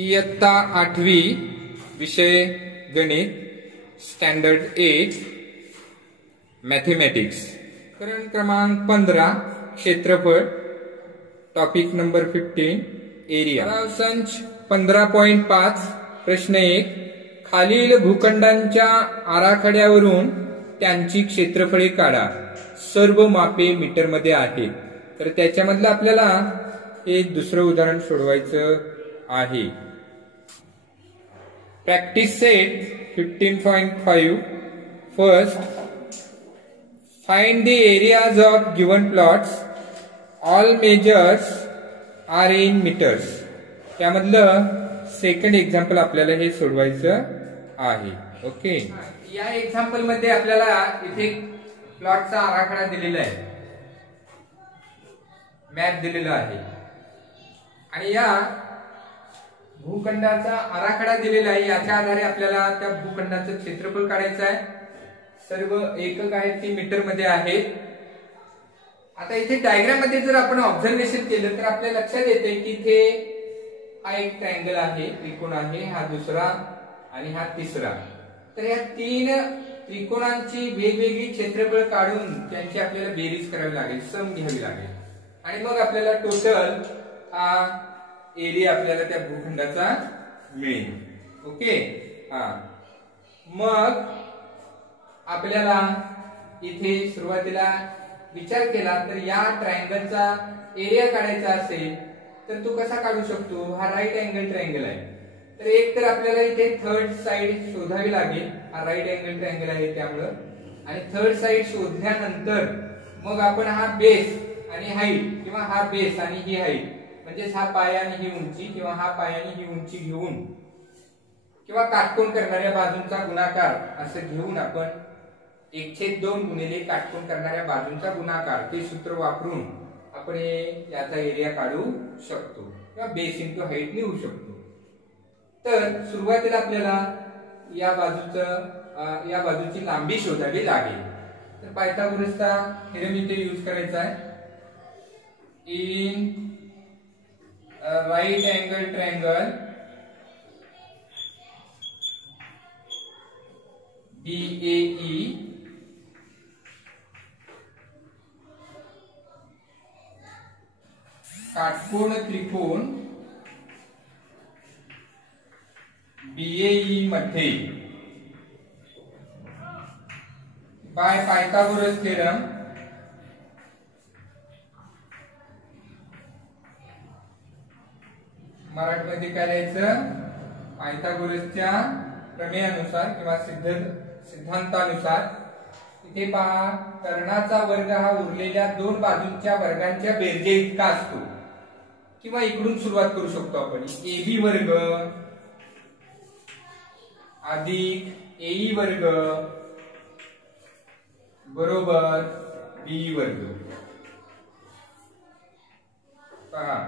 इयत्ता 8वी विषय गणित स्टँडर्ड 8 मॅथेमॅटिक्स प्रकरण क्रमांक 15 क्षेत्रफळ टॉपिक नंबर 15 एरिया संच 15.5 प्रश्न 1 खालील भूखंडांच्या आराखड्यावरून त्यांची क्षेत्रफळे काढा सर्व मापे मीटर मध्ये आहेत। तर त्याच्यामधलं आपल्याला हे दुसरं उदाहरण सोडवायचं आहे। Practice set 15.5 first find the areas of given plots all measures are in metres. त्यामधलं सेकंड एक्झाम्पल आपल्याला हे सोडवायचं आहे। ओके, या एक्झाम्पल मध्ये आपल्याला इथे प्लॉटचा आराखडा दिलेला आहे, मॅप दिलेला आहे आणि या भूखंडाचा आराखडा दिलेला आहे। याच्या आधारे आपल्याला त्या भूखंडाचं क्षेत्रफळ काढायचं आहे। सर्व एकक आहेत ती मीटर मध्ये आहेत। आता इथे डायग्राम मध्ये जर आपण ऑब्झर्वेशन केलं तर आपल्या लक्षात येते की इथे हा एक ट्रायंगल आहे, त्रिकोण आहे, हा दुसरा आणि हा तिसरा। तर या तीन त्रिकोणांची वेगवेगळी क्षेत्रफळ काढून त्यांची आपल्याला बेरीज करावी लागेल, सम घ्यावी लागेल आणि मग आपल्याला टोटल हा एरिया आपल्याला त्या भूखंडाचा मिळेल। ओके, हा मग आपल्याला इथे सुरुवातीला विचार केला तर या ट्रायंगलचा एरिया काढायचा असेल तर तो कसा काढू शकतो? हा राईट अँगल ट्रायंगल आहे, तर एक तर आपल्याला इथे थर्ड साइड शोधावी लागेल। हा राईट अँगल ट्रायंगल आहे त्यामुळं, आणि थर्ड साइड शोधल्यानंतर मग आपण हा बेस आणि हाईट किंवा हा बेस आणि ही हाईट म्हणजेच हा पाया आणि ही उंची किंवा हा पाया आणि ही उंची घेऊन किंवा काटकोन करणाऱ्या बाजूंचा गुणाकार असं घेऊन आपण 1/2 गुणिले काटकोन करणाऱ्या बाजूंचा गुणाकार ते सूत्र वापरून आपण याचा एरिया काढू शकतो किंवा बेस इंटू हाईट लिहू शकतो। तर सुरुवातीला आपल्याला या बाजूची लांबी शोधावी लागेल। तर पायथागोरसचा थेरम इथे यूज करायचा आहे। In right angle triangle BAE Katkon त्रिकोण BAE मध्ये बाय पायथागोरस थेरम मराठीमध्ये काय लिहायचं? पायथागोरसच्या प्रमेयानुसार किंवा सिद्धांतानुसार इथे पहा, कर्णाचा वर्ग हा उरलेल्या दोन बाजूंच्या वर्गांच्या बेरजे इतका असतो, किंवा इकडून सुरुवात करू शकतो आपण। AB वर्ग अधिक AE वर्ग बरोबर BE वर्ग। पहा,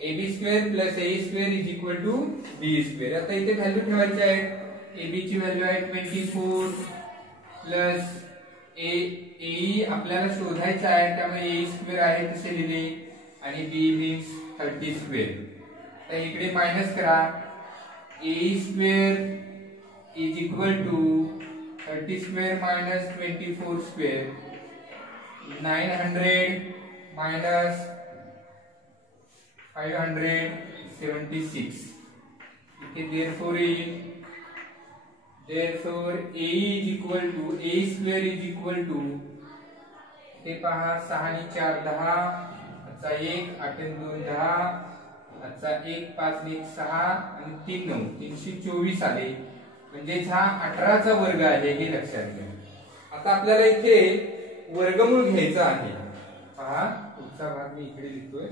AB square plus AE square is equal to BE square. आता इथे व्हॅल्यू ठेवायची आहे। AB ची व्हॅल्यू आहे 24 प्लस AE आपल्याला शोधायचा आहे, त्यामुळे AE स्क्वेअर आहे तसे लिहिले आणि BE मीन्स 30 स्क्वेअर। तर इकडे मायनस करा, AE square is equal to 30 square minus 24 square 900 minus 576। इथे therefore AE is equal to AE square is equal to ते पहा 6 आणि 4 10 अच्छा 1 8 आणि 2 10 अच्छा 1 5 आणि 1 6 आणि 3 9 324 आले, म्हणजे हा 18 चा वर्ग आहे हे लक्षात घ्या। आता आपल्याला इथे वर्गमूळ घ्यायचा आहे। पहा पुढचा भाग मी इकडे लिहितोय।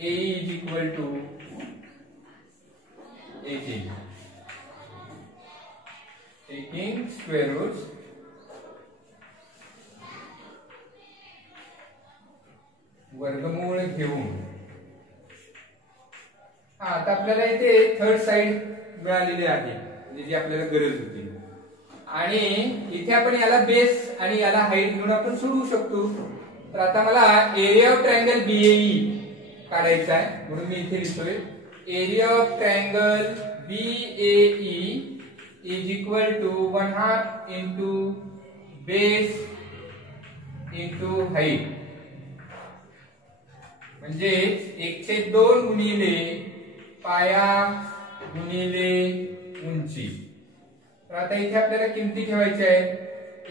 AE is equal to 18 taking square roots वर्गमूळ घेऊन। आता आपल्याला इथे थर्ड साइड मिळालेली आहे, म्हणजे जी आपल्याला गरज होती, आणि इथे आपण याला बेस आणि याला हाईट घेऊन आपण सोडवू शकतो। तर आता मला एरिया ऑफ ट्रायंगल बीएई काढायचा आहे, म्हणून मी इथे लिहितोय area of triangle BAE is equal to 1/2 into base into height, म्हणजे 1/2 गुणिले पाया गुणिले उंची. तर आता इथे आपल्याला किमती ठेवायच्या आहेत.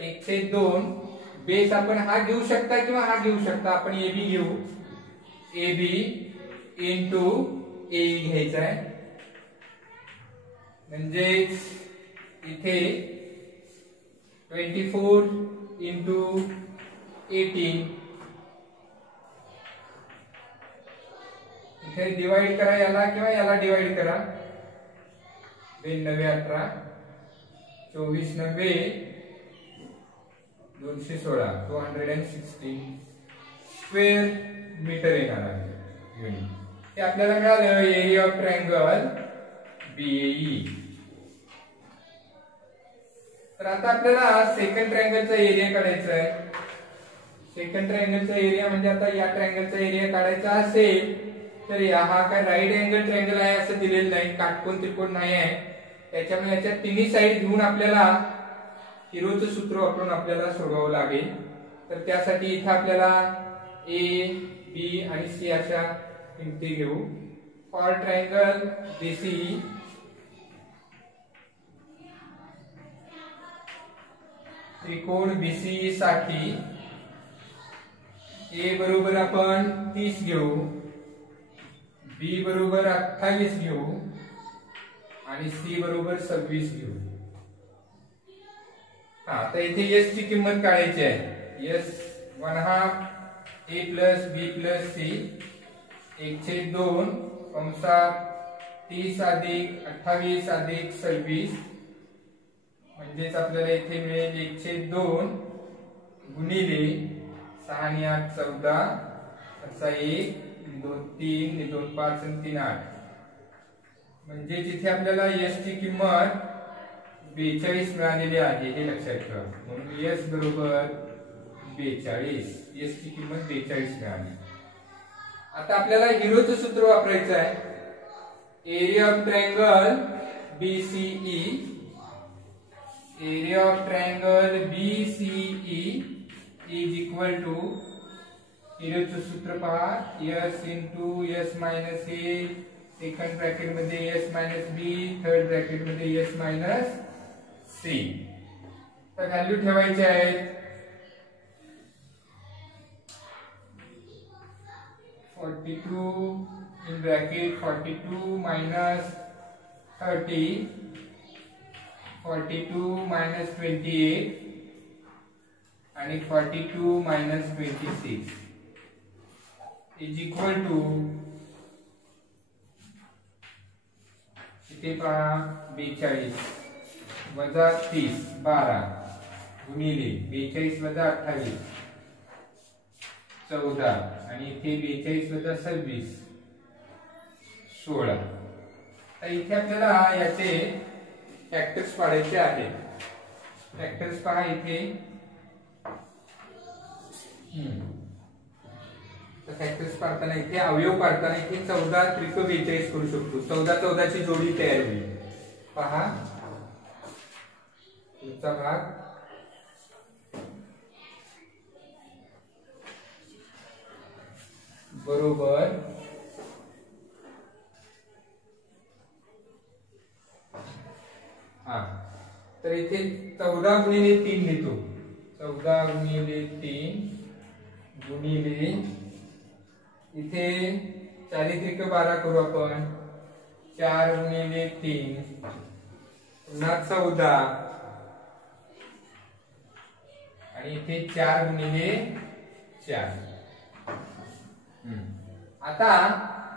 1/2 बेस आपण हा घेऊ शकता किंवा हा घेऊ शकता, आपण एबी घेऊ, एबी इंटू एई घ्यायचा आहे, म्हणजे इथे 24 इंटू 18, इथे डिवाइड करा याला किंवा याला डिवाइड करा, 2 9 18, 24 9 216, 216 स्क्वेअर मीटर येणार आहे युनिट. ते आपल्याला मिळालं एरिया ऑफ ट्रायंगल बीएई. तर आता आपल्याला सेकंड ट्रायंगलचा एरिया काढायचा आहे. सेकंड ट्रायंगलचा एरिया म्हणजे आता या ट्रायंगलचा एरिया काढायचा असेल तर हा काय राईट अँगल ट्रायंगल आहे असं दिलेलं नाही, काटकोन त्रिकोण नाही आहे, त्याच्यामुळे याच्या तिन्ही साइड घेऊन आपल्याला हिरोचं सूत्र वापरून आपल्याला सोडवावं लागेल. तर त्यासाठी इथे आपल्याला ए बी आणि सी अशा किमती घेऊ. फॉर ट्रायंगल बीसी त्रिकोण बीसी साठी ए बरोबर आपण 30 घेऊ, बी बरोबर 28 घेऊ आणि सी बरोबर 26 घेऊ. तर इथे एस ची किंमत काढायची आहे. एस 1/2 ए प्लस बी प्लस सी 1/2 कंसात 30 अधिक 28 अधिक 26, म्हणजेच आपल्याला इथे मिळेल 1/2 गुणिले 6 आणि 8 14, 1 2 3 2 5 आणि 3 8, म्हणजे जिथे आपल्याला एस ची किंमत 42 मिळालेली आहे हे लक्षात ठेवा. म्हणून एस बरोबर 42, एस ची किंमत 42 मिळाली. आता आपल्याला हिरोचं सूत्र वापरायचं आहे. Area of triangle BCE, area of triangle BCE is equal to, हिरोचं सूत्र पहा, S into S minus A, second bracket मध्ये S minus B, third bracket मध्ये एस मायनस सी. तर व्हॅल्यू ठेवायचे आहेत 42 इन ब्रॅकेट 42 मायनस 30, 42 मायनस 28 आणि 42 minus 26 is equal to, इथे पहा 42 वजा 30 12 गुणिले 42 वजा 28 14 आणि इथे 42 वजा 26 16. तर इथे आपल्याला याचे फॅक्टर्स काढायचे आहेत. फॅक्टर्स पहा इथे, तर फॅक्टर्स काढताना इथे अवयव काढताना इथे 14 त्रिक 42 करू शकतो. 14 14 ची जोडी तयार होईल. पहा पुढचा भाग, बरोबर तर इथे 14 गुणिले 3 लिहितो. 14 गुणिले 3 गुणिले इथे 4 त्रिक 12 करू आपण. 4 गुणिले 3 पुन्हा 14 आणि इथे 4 गुणिले 4. आता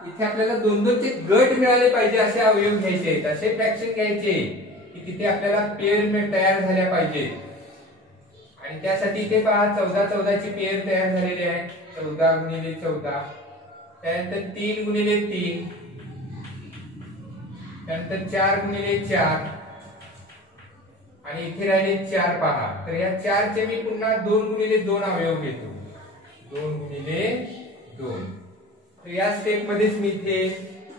इथे आपल्याला 2-2 चे गट मिळाले पाहिजे असे अवयव घ्यायचे आहेत, असे फ्रॅक्शन घ्यायचे की तिथे आपल्याला पेअर तयार झाल्या पाहिजेत. आणि त्यासाठी इथे पहा 14 14 ची पेअर तयार झालेली आहे. 14 गुणिले 14, त्यानंतर 3 गुणिले 3, त्यानंतर 4 गुणिले 4 आणि इथे राहिले 4 पहा. तर या 4 चे मी पुन्हा 2 गुणिले 2 अवयव घेतो. 2 गुणिले 2. तर या स्टेप मध्येच मी इथे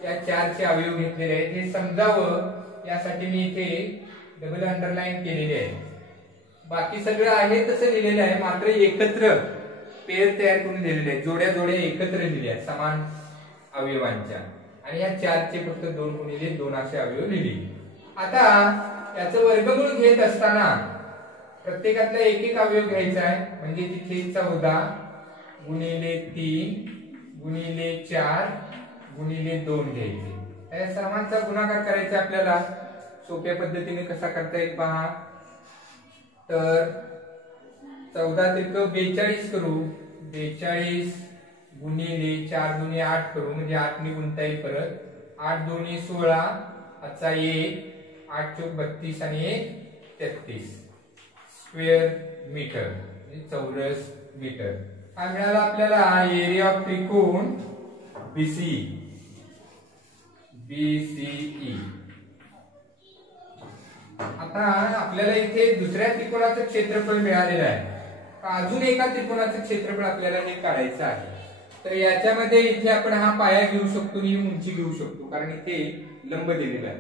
या 4 चे अवयव घेतलेले आहेत. हे समजावं यासाठी मी इथे डबल अंडरलाईन केलेले आहे. बाकी सगळं आहे तसं लिहिलेलं आहे, मात्र एकत्र पेअर तयार करून लिहिलेले आहे. जोड्या जोड्या एकत्र लिहिल्या समान अवयवांच्या, आणि या 4 चे फक्त 2 गुणिले 2 असे अवयव लिहिले. आता याचं वर्गमूळ घेत असताना प्रत्येकातला एक एक अवयव घ्यायचा आहे. म्हणजे तिथे 14 गुणिले 3 गुणिले 4 गुणिले 2 घ्यायचे. या सर्वांचा गुणाकार करायचा आपल्याला. सोप्या पद्धतीने कसा करता येईल पहा. तर 14 त्रिक 42 करू. 42 गुणिले 4 दुनी 8 करू, म्हणजे 8 ने गुणता येईल परत. 8 दुनी 16, आजचा 1, 8 चौक 32 आणि 1 33 स्क्वेअर मीटर, म्हणजे चौरस मीटर. हा मिळाला आपल्याला एरिया ऑफ त्रिकोण बीसीई. आता आपल्याला इथे दुसऱ्या त्रिकोणाचं क्षेत्रफळ मिळालेलं आहे. अजून एका त्रिकोणाचं क्षेत्रफळ आपल्याला हे काढायचं आहे. तर याच्यामध्ये इथे आपण हा पाया घेऊ शकतो आणि ही उंची घेऊ शकतो, कारण इथे लंब दिलेला आहे.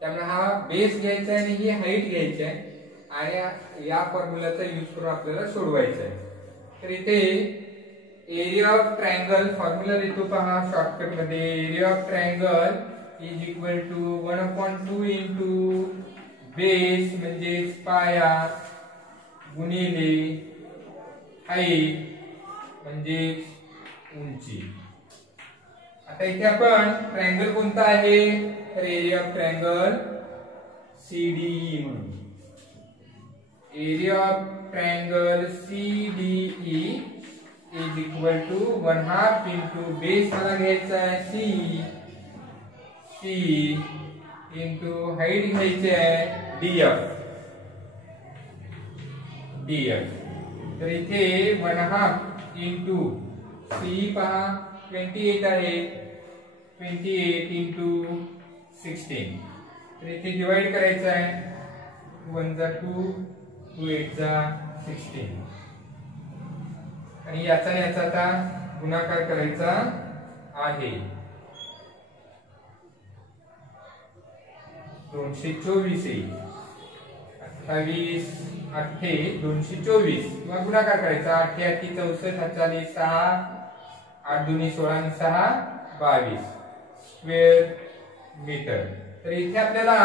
त्यामुळे हा बेस घ्यायचा आहे आणि ही हाईट घ्यायची आहे, आणि या फॉर्म्युलाचा यूज करून आपल्याला सोडवायचं आहे. तर इथे एरिया ऑफ ट्रायंगल फॉर्म्युला देतो पहा शॉर्टकट मध्ये. Area of triangle is equal to 1/2 into base म्हणजे पाया गुणिले हाईट म्हणजे उंची. आता इथे आपण ट्रायंगल कोणता आहे, तर एरिया ऑफ ट्रायंगल सीडीई म्हणून. Area of triangle CDE is equal to 1/2 into base मला घ्यायचा आहे सी इंटू हाईट घ्यायची आहे डीएफ. तर इथे 1/2 इंटू सी पहा 28 आहे, 28 इंटू 16. तर इथे डिवाइड करायचं आहे. 1 जा 2, 2 8 जा 16, आणि याचा आता गुणाकार करायचा आहे. 224 येईल. 28 8 224 किंवा गुणाकार करायचा. 8 8 64, 40 6, 8 2 16 आणि 6 22 स्क्वेअर मीटर. तर इथे आपल्याला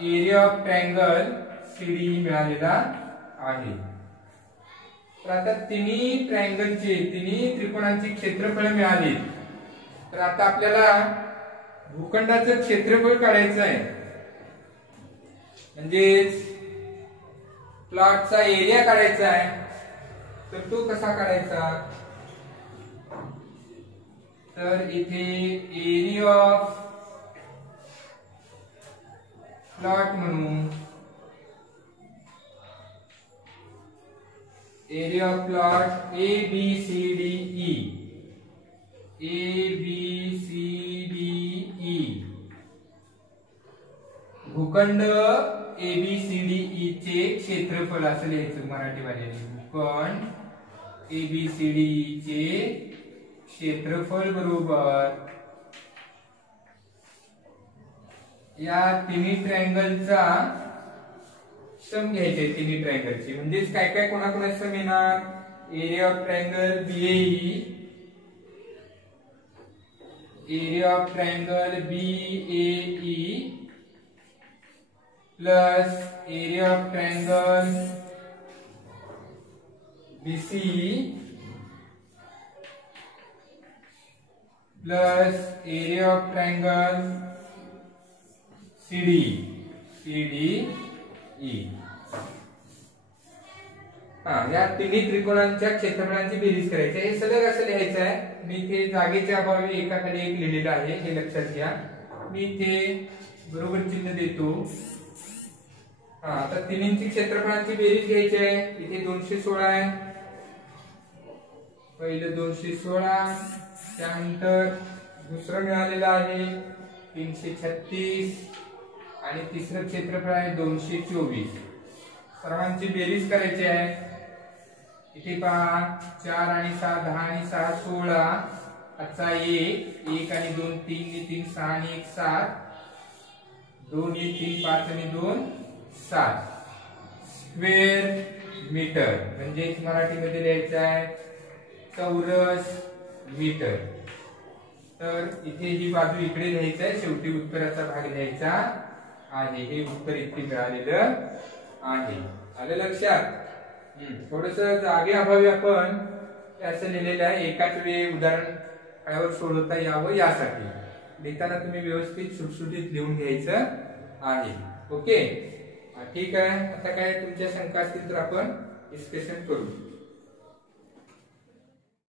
एरिया ऑफ ट्रायंगल सीडीई मिळालेला आहे. तर आता तिन्ही त्रिकोणांची क्षेत्रफळ मिळाली. तर आता आपल्याला भूखंडाचं क्षेत्रफळ काढायचं आहे, म्हणजेच प्लॉटचा एरिया काढायचा आहे. तर तो कसा काढायचा, तर इथे एरिया ऑफ प्लॉट म्हणून एरिया ऑफ प्लॉट ABCDE भूखंड ABCDE चे क्षेत्रफळ असं लिहायचं मराठी भाषेत. भूखंड ABCDE चे क्षेत्रफळ बरोबर या तिन्ही ट्रायंगलचा सम घ्यायचे. तिन्ही ट्रायंगलची म्हणजेच काय काय कोणाकोणाचं सम येणार, area of triangle BAE, area of triangle BAE plus area of triangle BCE plus area of triangle CDE. या तिन्ही त्रिकोणांच्या क्षेत्रफळांची बेरीज करायची. हे सलग असं लिहायचं आहे. मी इथे जागेच्या अभावी एकाखाली एक लिहिलेलं आहे, हे लक्षात घ्या. मी इथे बरोबर चिन्ह देतो. तर तिन्हींची क्षेत्रफळांची बेरीज घ्यायची आहे. इथे 216 आहे, पहिलं 216, त्यानंतर दुसरं मिळालेलं आहे 336, आणि तिसरं क्षेत्रफळ आहे 224. सर्वांची बेरीज करायची आहे. इथे पहा 4 आणि 6 10 आणि 6 16 आजचा 1 आणि 2 3 आणि 3 6 आणि 1 7 2 आणि 3 5 आणि 2 7 स्क्वेअर मीटर म्हणजे मराठीमध्ये लिहायचं आहे चौरस मीटर। तर इथे ही बाजू इकडे लिहायचं आहे, शेवटी उत्तराचा भाग लिहायचा आहे। हे उत्तर इथे मिळालेलं आहे। आलं लक्षात? थोडस जागे अभावी आपण असं लिहिलेलं आहे, एकाच वेळी उदाहरण फळ्यावर सोडवता यावं यासाठी। लिहिताना तुम्ही व्यवस्थित सुटसुटीत लिहून घ्यायचं आहे। ओके, ठीक आहे। आता काय तुमच्या शंका असतील तर आपण डिस्कशन करू।